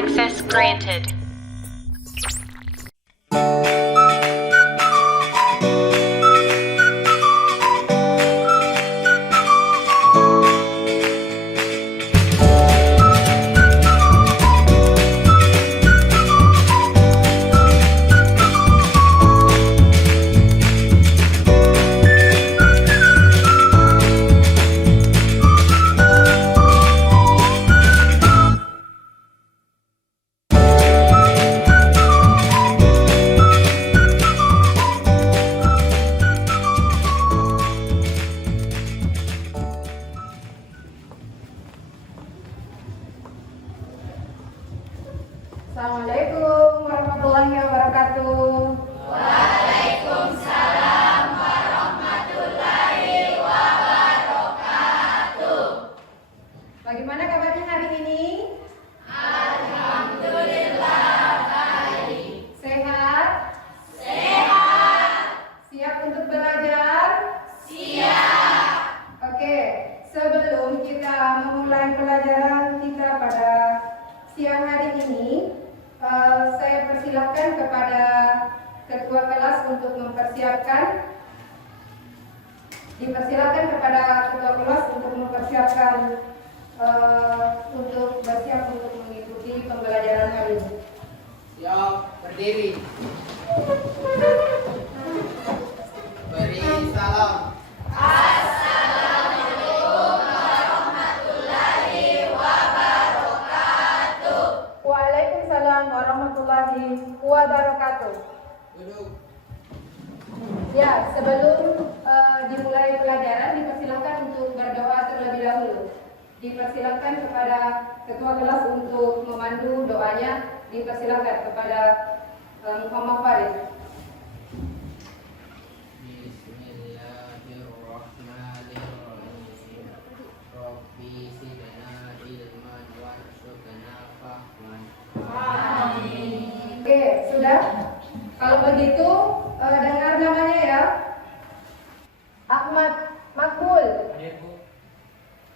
Access granted. Assalamualaikum warahmatullahi wabarakatuh. Waalaikumsalam warahmatullahi wabarakatuh. Bagaimana kabarnya hari ini? Alhamdulillah baik. Sehat? Sehat. Siap untuk belajar? Siap. Oke, sebelum kita memulai pelajaran kita pada siang hari ini, saya persilahkan kepada ketua kelas untuk mempersiapkan. Dipersilakan kepada ketua kelas untuk mempersiapkan untuk bersiap untuk mengikuti pembelajaran hari ini. Siap, berdiri. Beri salam. Assalamualaikum warahmatullahi wabarakatuh. Waalaikumsalam warahmatullahi wabarakatuh. Duduk. Ya, sebelum dimulai pelajaran, dipersilakan untuk berdoa terlebih dahulu. Dipersilakan kepada ketua kelas untuk memandu doanya. Dipersilakan kepada Muhammad Farid. Bismillahirrahmanirrahim. Rabbi zidna ilman warzuqna fahman. Oke, sudah? Kalau begitu, dengar namanya ya. Ahmad Makbul, Hadir, Bu.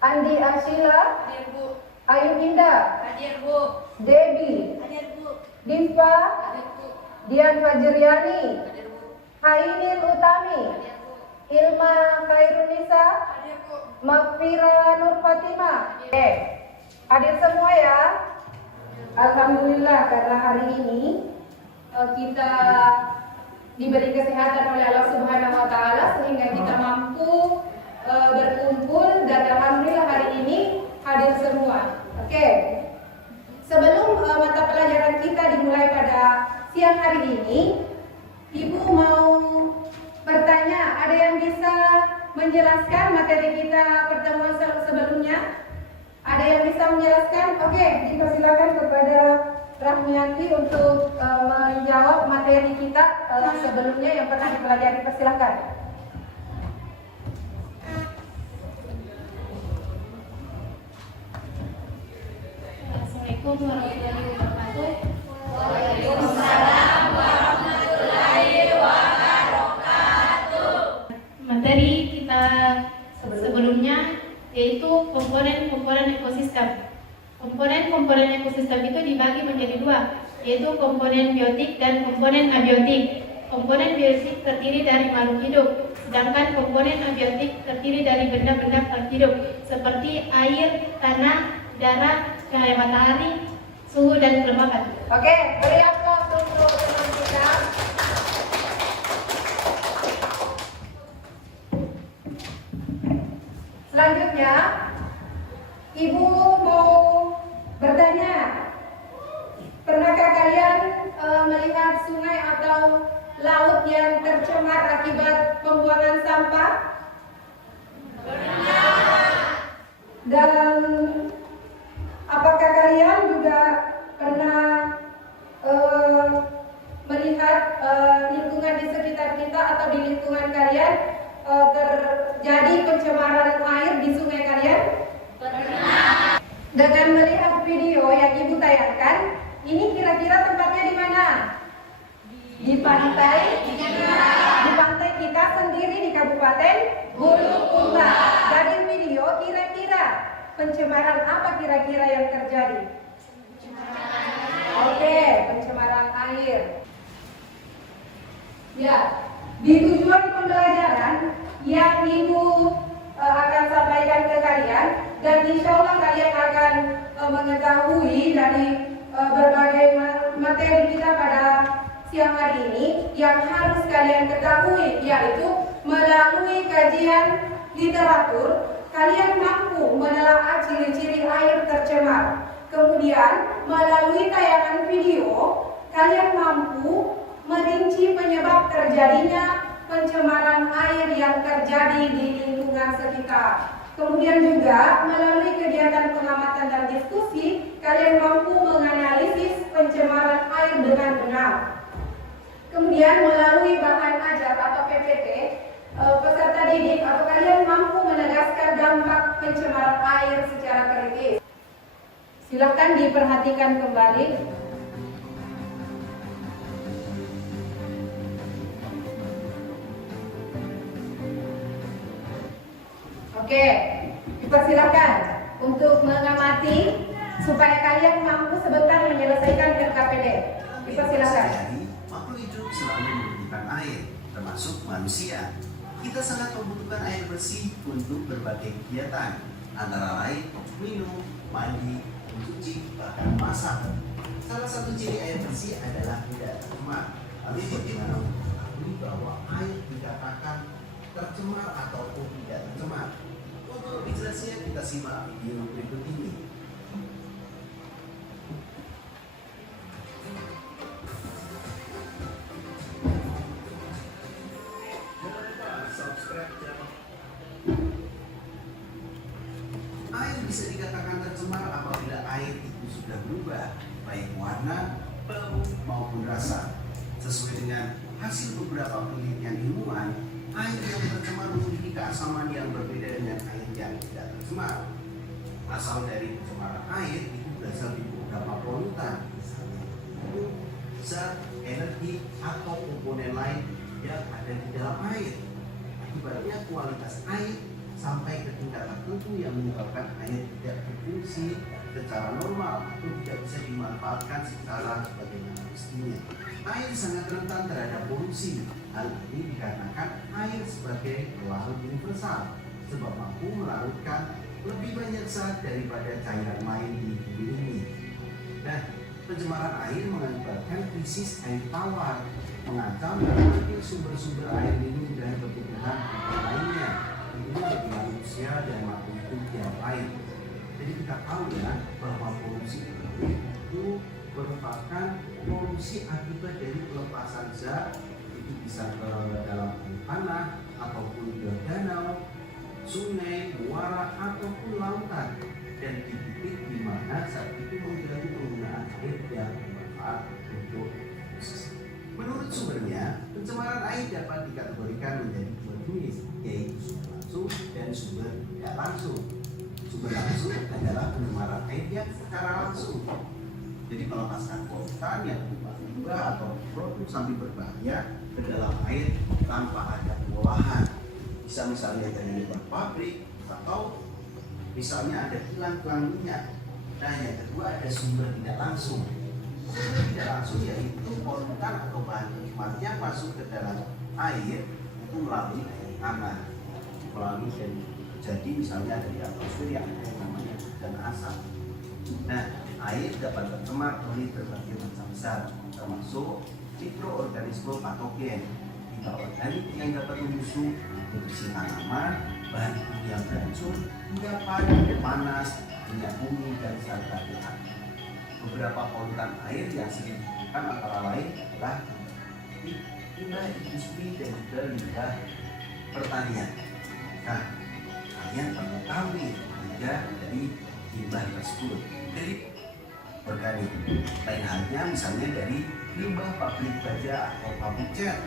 Andi Arsila, Hadir Bu. Ayu Indah, Hadir Bu. Debbie, Hadir Bu. Diva, Hadir Bu. Dian Fajriani, Hadir Bu. Hainil Utami, Hadir Bu. Ilma Khairunisa, Hadir Bu. Magfira Nur Fatimah. Oke, hadir semua ya. Alhamdulillah karena hari ini kita diberi kesehatan oleh Allah Subhanahu wa taala sehingga kita mampu berkumpul dan alhamdulillah hari ini hadir semua. Oke. Sebelum mata pelajaran kita dimulai pada siang hari ini, Ibu mau bertanya, ada yang bisa menjelaskan materi kita pertemuan sebelumnya? Ada yang bisa menjelaskan? Oke, dipersilakan kepada Rahmianti untuk menjawab materi kita sebelumnya yang pernah dipelajari. Persilakan. Assalamualaikum warahmatullahi wabarakatuh. Waalaikumsalam warahmatullahi wabarakatuh. Materi kita sebelumnya yaitu komponen-komponen ekosistem. Komponen-komponen ekosistem itu dibagi menjadi dua, yaitu komponen biotik dan komponen abiotik. Komponen biotik terdiri dari makhluk hidup, sedangkan komponen abiotik terdiri dari benda-benda tak hidup seperti air, tanah, darah, cahaya matahari, suhu dan kelembapan. Oke, beri aplaus untuk teman kita. Selanjutnya, Ibu mau bertanya, pernahkah kalian melihat sungai atau laut yang tercemar akibat pembuangan sampah? Pernah. Dan apakah kalian juga pernah melihat lingkungan di sekitar kita atau di lingkungan kalian terjadi pencemaran air di sungai kalian? Pernah. Dengan melihat video yang Ibu tayangkan, ini kira-kira tempatnya di mana? Di pantai. Di pantai kita sendiri di Kabupaten Bulukumba. Dari video kira-kira pencemaran apa kira-kira yang terjadi? Pencemaran Oke, pencemaran air. Ya, di tujuan pembelajaran yang Ibu akan sampaikan ke kalian, dan insya Allah kalian akan mengetahui dari berbagai materi kita pada siang hari ini yang harus kalian ketahui, yaitu melalui kajian literatur kalian mampu menelaah ciri-ciri air tercemar. Kemudian melalui tayangan video kalian mampu merinci penyebab terjadinya pencemaran air yang terjadi di lingkungan sekitar. Kemudian juga melalui kegiatan pengamatan dan diskusi, kalian mampu menganalisis pencemaran air dengan benar. Kemudian melalui bahan ajar atau PPT, peserta didik atau kalian mampu menegaskan dampak pencemaran air secara kritis. Silakan diperhatikan kembali. Oke, dipersilakan untuk mengamati supaya kalian mampu sebentar menyelesaikan RKPD. Dipersilakan. Makhluk hidup selalu membutuhkan air, termasuk manusia. Kita sangat membutuhkan air bersih untuk berbagai kegiatan, antara lain untuk minum, mandi, mencuci, bahkan masak. Salah satu ciri air bersih adalah tidak tercemar. Lalu bagaimana untuk mengetahui bahwa air dikatakan tercemar ataupun tidak tercemar? Untuk lebih jelasnya kita simak video berikut ini. Air bisa dikatakan tercemar apabila air itu sudah berubah, baik warna, bau, maupun rasa. Sesuai dengan hasil beberapa penelitian ilmuwan, air yang tercemar memiliki keasaman yang berbeda dengan air yang tidak tercemar. Asal dari pencemaran air itu berasal dari beberapa polutan, misalnya zat, energi, atau komponen lain yang ada di dalam air. Akibatnya kualitas air sampai ke tingkat tertentu yang menyebabkan air tidak berfungsi secara normal atau tidak bisa dimanfaatkan secara sebagaimana mestinya. Air sangat rentan terhadap polusi. Hal ini dikarenakan air sebagai pelarut universal, sebab mampu melarutkan lebih banyak zat daripada cairan lain di bumi ini. Nah, pencemaran air mengakibatkan krisis air tawar, mengancam berbagai sumber-sumber air minum dan kebutuhan lainnya. Ini bagi manusia dan makhluk hidup yang lain. Jadi kita tahu ya bahwa polusi air itu merupakan polusi akibat dari pelepasan zat, itu bisa ke dalam air tanah ataupun ke danau, sungai, muara ataupun lautan, dan di titik di mana saat itu menjadi penggunaan air yang bermanfaat untuk khusus. Menurut sumbernya, pencemaran air dapat dikategorikan menjadi dua jenis, yaitu sumber langsung dan sumber tidak langsung. Sumber langsung adalah pencemaran air yang secara langsung, jadi melepaskan polutan yang berupa limbah atau produk sampai berbahaya ke dalam air tanpa ada pengolahan. Bisa misalnya dari limbah pabrik atau misalnya ada kilang-kilang minyak. Nah, yang kedua ada sumber tidak langsung. Sumber tidak langsung yaitu polutan atau bahan pencemar yang masuk ke dalam air itu melalui air tanah, melalui jadi misalnya dari atmosfer yang ada yang namanya dan asap. Nah, air dapat tercemar oleh berbagai macam zat, termasuk mikroorganisme patogen, limbah organik yang dapat membusuk, nutrisi tanaman, bahan kimia yang beracun, hingga panas, minyak bumi, dan zat radioaktif. Beberapa polutan air yang sering ditemukan antara lain adalah limbah industri dan juga limbah pertanian. Nah, kalian perlu tahu nih tiga dari limbah tersebut. Dari organik, lain halnya misalnya dari limbah pabrik baja atau pabrik cat.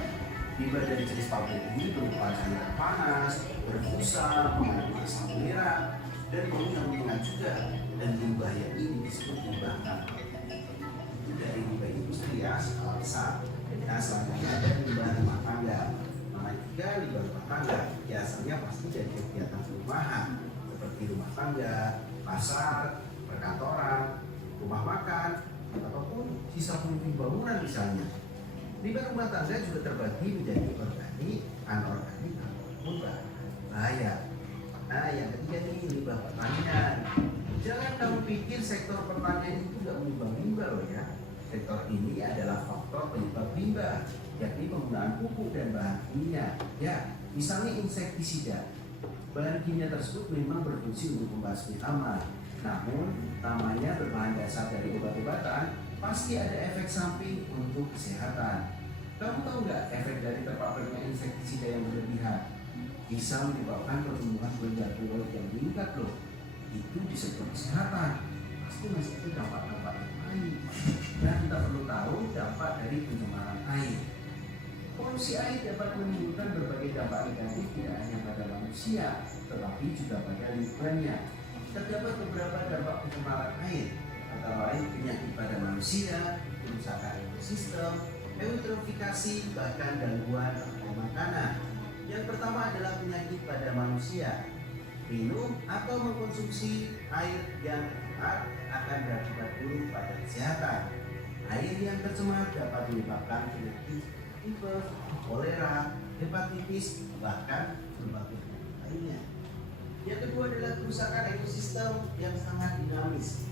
Limbah dari jenis pabrik ini berupa cairan panas, berbusa, mengandung asam belerang, dan mengurangi juga. Dan limbah yang ini disebut limbah nano. Itu dari limbah industri ya, skala besar. Nah, selanjutnya ada limbah rumah tangga. Nama tiga limbah rumah tangga biasanya pasti dari kegiatan perumahan seperti rumah tangga, pasar, perkantoran, rumah makan, ataupun sisa puing bangunan misalnya. Limbah rumah tangga juga terbagi menjadi organik, anorganik, ataupun berbahaya. Nah, yang ketiga nih, limbah pertanian. Jangan kamu pikir sektor pertanian itu gak menyumbang limbah loh ya. Sektor ini adalah faktor penyebab limbah, yakni penggunaan pupuk dan bahan kimia. Ya, misalnya insektisida. Bahan kimia tersebut memang berfungsi untuk membasmi hama. Namun, namanya berbahan dasar dari obat-obatan, pasti ada efek samping untuk kesehatan. Kamu tahu nggak efek dari terpaparnya insektisida yang berlebihan? Bisa menyebabkan pertumbuhan benda kulit yang meningkat loh. Itu di sektor kesehatan. Pasti masih itu dampak-dampak yang lain. Dan kita perlu tahu dampak dari pencemaran air. Polusi air dapat menimbulkan berbagai dampak negatif tidak hanya pada manusia, tetapi juga pada lingkungannya. Terdapat beberapa dampak pencemaran air, antara lain penyakit pada manusia, kerusakan ekosistem, eutrofikasi, bahkan gangguan rantai makanan. Yang pertama adalah penyakit pada manusia. Minum atau mengkonsumsi air yang tercemar akan berakibat buruk pada kesehatan. Air yang tercemar dapat menyebabkan penyakit tifus, kolera, hepatitis, bahkan berbagai penyakit lainnya. Yang kedua adalah kerusakan ekosistem yang sangat dinamis.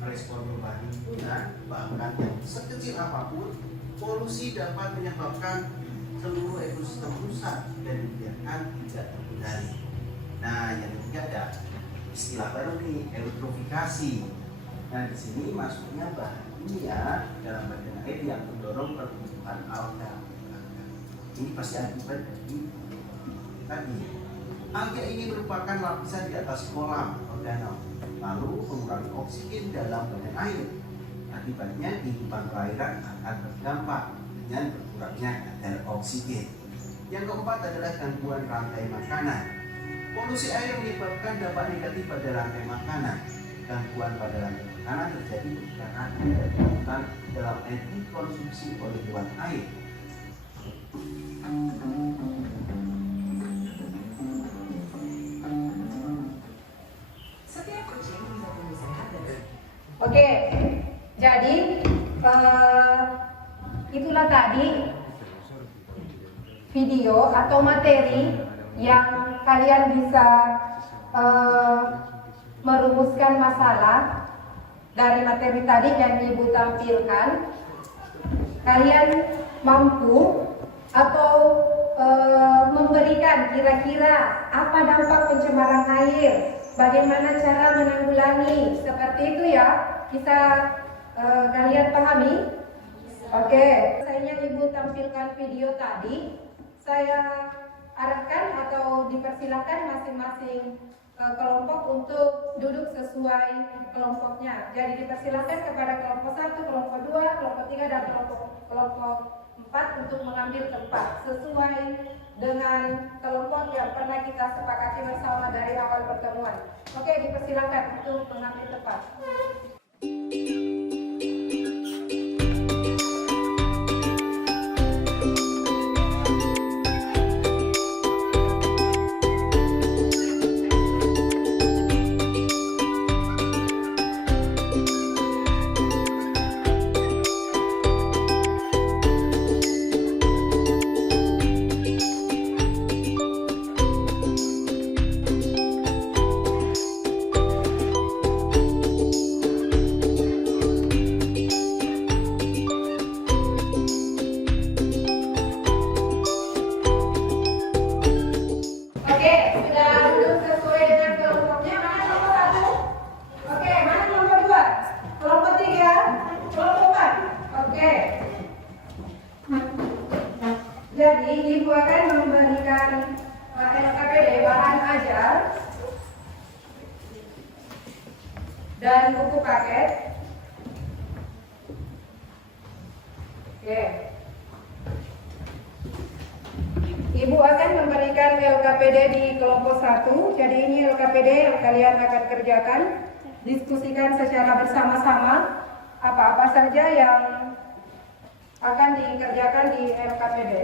Respon perubahan lingkungan, bahkan yang sekecil apapun, polusi dapat menyebabkan seluruh ekosistem rusak dan dibiarkan tidak terkendali. Nah, yang ketiga ada istilah baru nih, eutrofikasi. Nah, di sini masuknya bahan kimia dalam badan air yang mendorong pertumbuhan alga. Ini pasti akibat dari tadi. Alga ini merupakan lapisan di atas kolam organel, lalu mengurangi oksigen dalam badan air. Akibatnya kehidupan perairan akan terdampak dengan berkurangnya kadar oksigen. Yang keempat adalah gangguan rantai makanan. Polusi air menyebabkan dampak negatif pada rantai makanan. Gangguan pada rantai makanan terjadi ketika kadar dan kandungan dalam air dikonsumsi oleh hewan air. Oke, jadi itulah tadi video atau materi yang kalian bisa merumuskan masalah dari materi tadi yang Ibu tampilkan. Kalian mampu atau memberikan kira-kira apa dampak pencemaran air, bagaimana cara menanggulangi, seperti itu ya, bisa kalian pahami? Oke, saya Ibu tampilkan video tadi, saya arahkan atau dipersilakan masing-masing kelompok untuk duduk sesuai kelompoknya. Jadi dipersilakan kepada kelompok 1, kelompok 2, kelompok 3, dan kelompok 4 untuk mengambil tempat sesuai dengan kelompok yang pernah kita sepakati bersama dari awal pertemuan. Oke, dipersilakan untuk mengambil tempat. Jadi Ibu akan memberikan LKPD bahan ajar dan buku paket. Oke. Ibu akan memberikan LKPD di kelompok 1. Jadi ini LKPD yang kalian akan kerjakan. Diskusikan secara bersama-sama apa-apa saja yang akan dikerjakan di LKPD.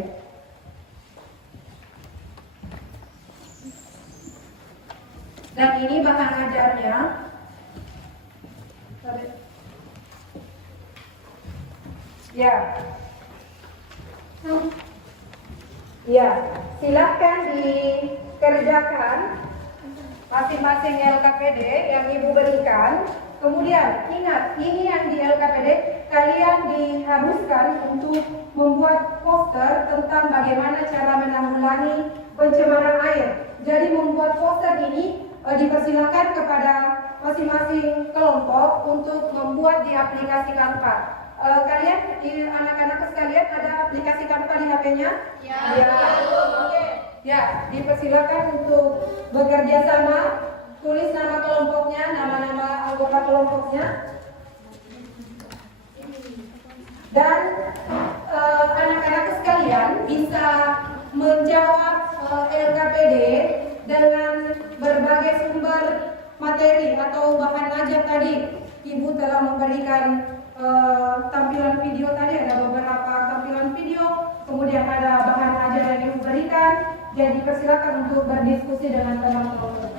Dan ini bahan ajarnya. Ya. Ya, silakan dikerjakan masing-masing LKPD yang Ibu berikan. Kemudian ingat, ini yang di LKPD kalian diharuskan untuk membuat poster tentang bagaimana cara menanggulangi pencemaran air. Jadi membuat poster ini dipersilakan kepada masing-masing kelompok untuk membuat di aplikasi Canva. Kalian, anak-anak sekalian, ada aplikasi Canva di HP-nya? Ya. Oke. Ya, dipersilakan untuk bekerja sama, tulis nama kelompoknya, nama-nama anggota kelompoknya. Dan anak-anak sekalian bisa menjawab LKPD dengan berbagai sumber materi atau bahan ajar tadi. Ibu telah memberikan tampilan video tadi, ada beberapa tampilan video, kemudian ada bahan ajar yang Ibu berikan. Jadi persilakan untuk berdiskusi dengan teman-teman.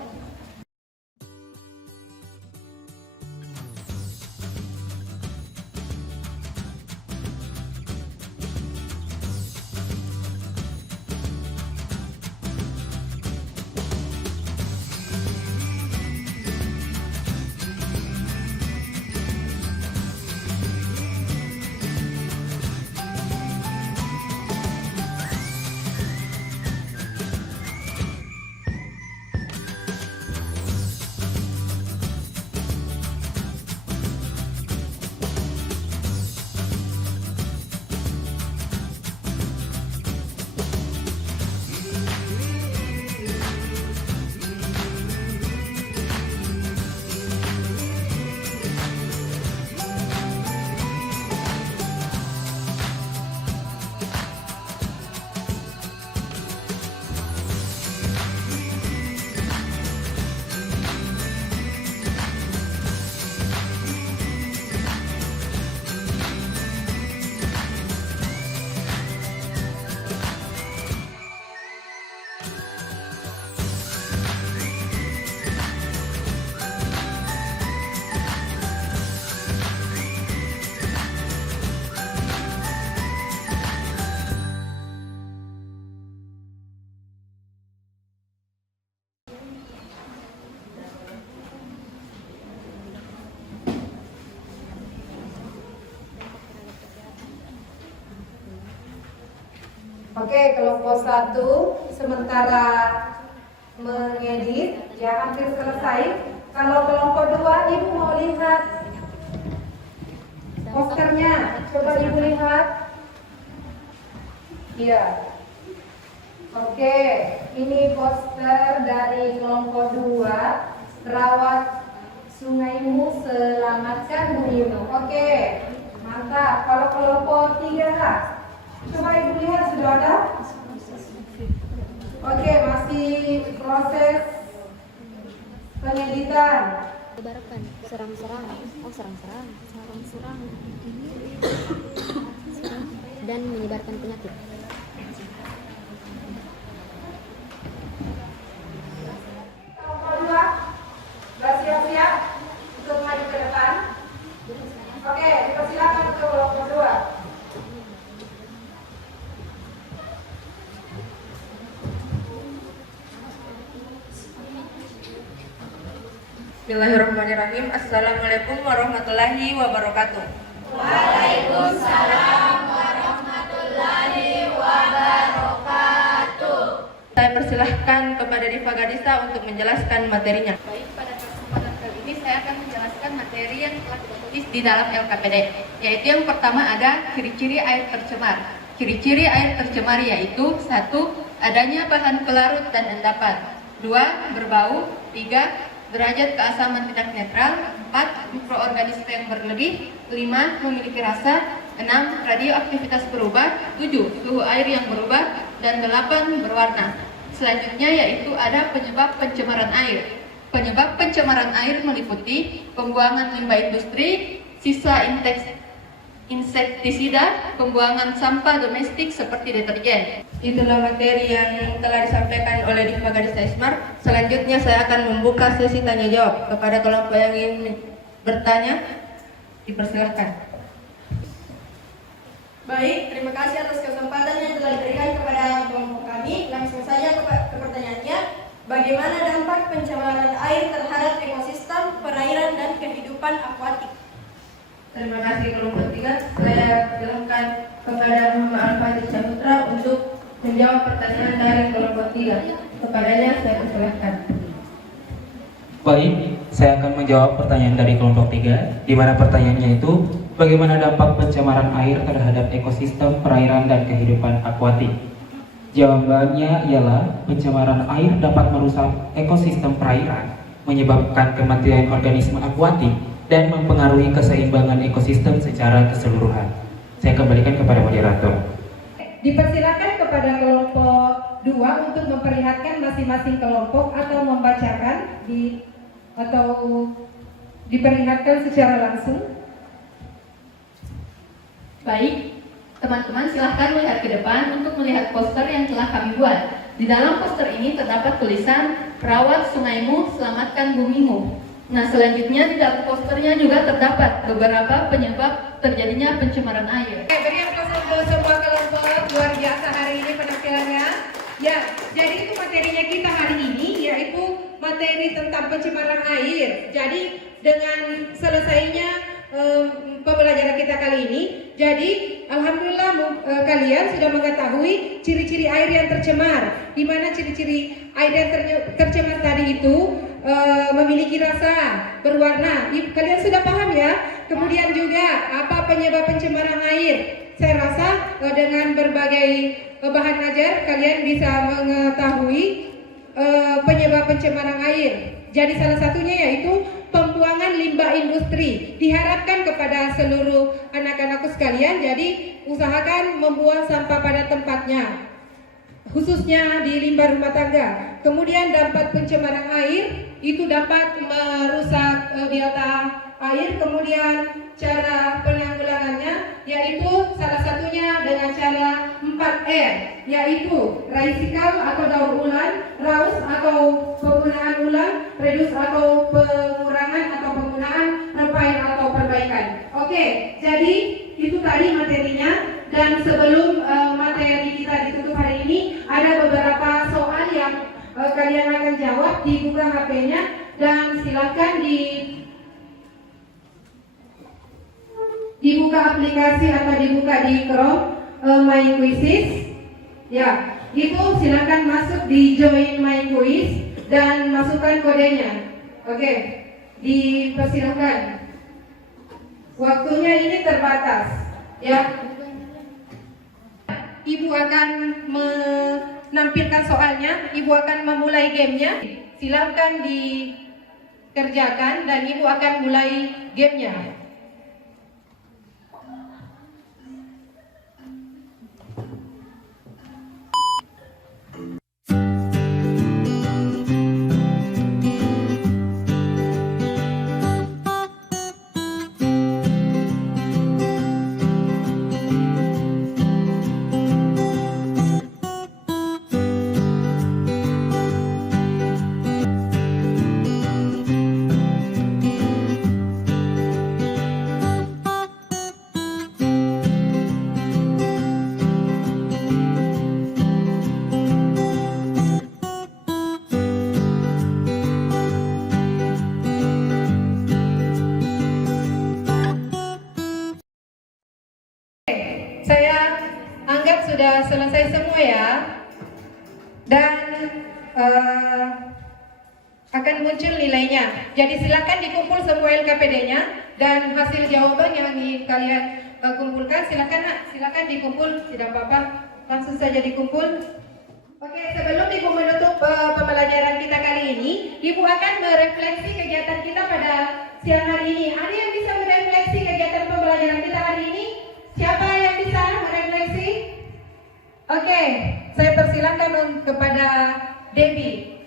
Oke, kelompok 1 sementara mengedit, ya hampir selesai. Kalau kelompok 2, Ibu mau lihat posternya, coba Ibu lihat. Iya. Oke, ini poster dari kelompok 2, rawat sungaimu, selamatkan bumimu. Oke, mantap. Kalau kelompok 3, coba Ibu lihat, sudah ada? Oke, masih proses pengeditan. Ibaratkan serang-serang, serang-serang, serang-serang, dan menyebarkan penyakit. Kelompok 2, sudah siap-siap untuk maju ke depan? Oke, dipersilakan untuk kelompok 2. Bismillahirrahmanirrahim. Assalamualaikum warahmatullahi wabarakatuh. Waalaikumsalam warahmatullahi wabarakatuh. Saya persilahkan kepada Diva Gadisa untuk menjelaskan materinya. Baik, pada kesempatan kali ini saya akan menjelaskan materi yang telah ditulis di dalam LKPD, yaitu yang pertama ada ciri-ciri air tercemar. Ciri-ciri air tercemar yaitu 1. Adanya bahan pelarut dan endapan, 2. Berbau, 3. Derajat keasaman tidak netral, 4. Mikroorganisme yang berlebih, 5. Memiliki rasa, 6. Radioaktivitas berubah, 7. Suhu air yang berubah, dan 8. Berwarna. Selanjutnya yaitu ada penyebab pencemaran air. Penyebab pencemaran air meliputi pembuangan limbah industri, sisa insektisida, pembuangan sampah domestik seperti deterjen. Itulah materi yang telah disampaikan oleh Diva Gadisa Ismar. Selanjutnya saya akan membuka sesi tanya jawab kepada kelompok yang ingin bertanya. Dipersilahkan. Baik, terima kasih atas kesempatan yang telah diberikan kepada kelompok kami. Langsung saja ke pertanyaannya. Bagaimana dampak pencemaran air terhadap ekosistem, perairan, dan kehidupan akuatik? Terima kasih kelompok 3. Saya silakan kepada Muhammad Al-Fatih Saputra untuk menjawab pertanyaan dari kelompok 3. Kepadanya saya persilahkan. Baik, saya akan menjawab pertanyaan dari kelompok 3, di mana pertanyaannya itu bagaimana dampak pencemaran air terhadap ekosistem, perairan, dan kehidupan akuatik. Jawabannya ialah pencemaran air dapat merusak ekosistem perairan, menyebabkan kematian organisme akuatik, dan mempengaruhi keseimbangan ekosistem secara keseluruhan. Saya kembalikan kepada moderator. Dipersilakan kepada kelompok 2 untuk memperlihatkan masing-masing kelompok atau membacakan atau diperlihatkan secara langsung. Baik, teman-teman silahkan melihat ke depan untuk melihat poster yang telah kami buat. Di dalam poster ini terdapat tulisan "Rawat sungaimu, selamatkan bumimu". Nah, selanjutnya di dalam posternya juga terdapat beberapa penyebab terjadinya pencemaran air. Beri aplaus untuk semua kelompok, luar biasa hari ini penampilannya. Ya, jadi itu materinya kita hari ini, yaitu materi tentang pencemaran air. Jadi dengan selesainya pembelajaran kita kali ini, jadi alhamdulillah kalian sudah mengetahui ciri-ciri air yang tercemar. Di mana ciri-ciri air yang tercemar tadi itu memiliki rasa, berwarna. Kalian sudah paham ya? Kemudian juga apa penyebab pencemaran air? Saya rasa dengan berbagai bahan ajar kalian bisa mengetahui penyebab pencemaran air. Jadi salah satunya yaitu pembuangan limbah industri. Diharapkan kepada seluruh anak-anakku sekalian, jadi usahakan membuang sampah pada tempatnya, khususnya di limbah rumah tangga. Kemudian dampak pencemaran air itu dapat merusak biota air. Kemudian cara penanggulangannya yaitu salah satunya dengan cara 4R, yaitu recycle atau daur ulang, reuse atau penggunaan ulang, reduce atau pengurangan atau penggunaan, repair atau perbaikan. Oke, jadi itu tadi materinya. Dan sebelum materi kita ditutup hari ini, ada beberapa soal yang kalian akan jawab. Dibuka HP-nya dan silakan dibuka aplikasi atau dibuka di Chrome My Quizzes. Ya, itu silakan masuk di Join My Quiz dan masukkan kodenya. Oke, dipersilakan. Waktunya ini terbatas. Ya. Ibu akan menampilkan soalnya, Ibu akan memulai gamenya. Silakan dikerjakan dan Ibu akan mulai gamenya. Saya anggap sudah selesai semua ya. Dan akan muncul nilainya. Jadi silakan dikumpul semua LKPD-nya dan hasil jawaban yang kalian kumpulkan silakan dikumpul, tidak apa-apa, langsung saja dikumpul. Oke, sebelum Ibu menutup pembelajaran kita kali ini, Ibu akan merefleksi kegiatan kita pada siang hari ini. Ada yang bisa merefleksi kegiatan pembelajaran kita hari ini? Siapa yang bisa merefleksi? Oke, saya persilakan kepada Debbie.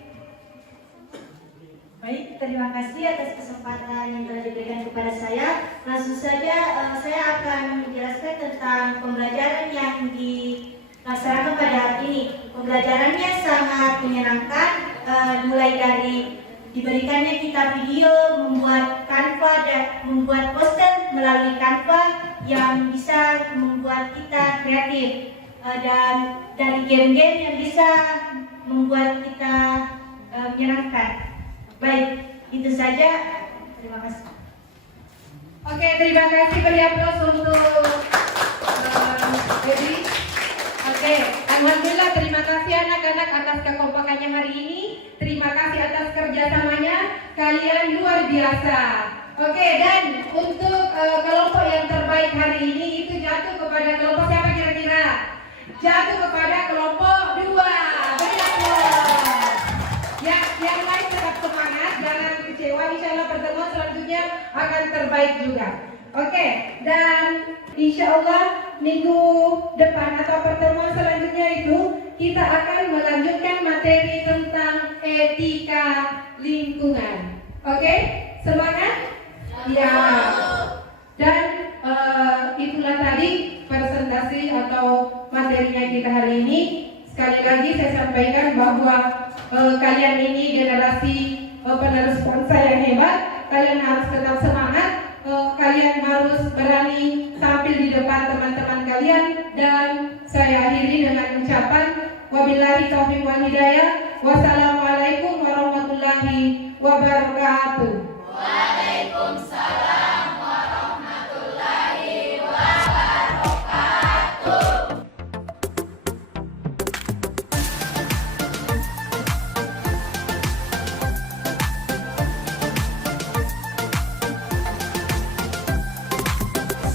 Baik, terima kasih atas kesempatan yang telah diberikan kepada saya. Langsung saja saya akan menjelaskan tentang pembelajaran yang dilaksanakan pada hari ini. Pembelajarannya sangat menyenangkan, mulai dari diberikannya kita video, membuat Canva dan membuat poster melalui Canva yang bisa membuat kita dan dari game-game yang bisa membuat kita menyenangkan. Baik, itu saja. Terima kasih. Oke, terima kasih, beri aplaus untuk Debbie. Oke, alhamdulillah, terima kasih anak-anak atas kekompakannya hari ini. Terima kasih atas kerjasamanya, kalian luar biasa. Oke, dan untuk kelompok yang terbaik hari ini itu jatuh kepada kelompok siapa kira-kira? Jatuh kepada kelompok 2. Beri aplaus. Yang lain tetap semangat, jangan kecewa. Insya Allah pertemuan selanjutnya akan terbaik juga. Oke, dan insya Allah minggu depan atau pertemuan selanjutnya itu kita akan melanjutkan materi tentang etika lingkungan. Oke, semangat? Ya. Dan itulah tadi presentasi atau materinya kita hari ini. Sekali lagi saya sampaikan bahwa kalian ini generasi penerus bangsa yang hebat. Kalian harus tetap semangat. Kalian harus berani tampil di depan teman-teman kalian. Dan saya akhiri dengan ucapan wabillahi taufiq wal hidayah. Wassalamualaikum warahmatullahi wabarakatuh.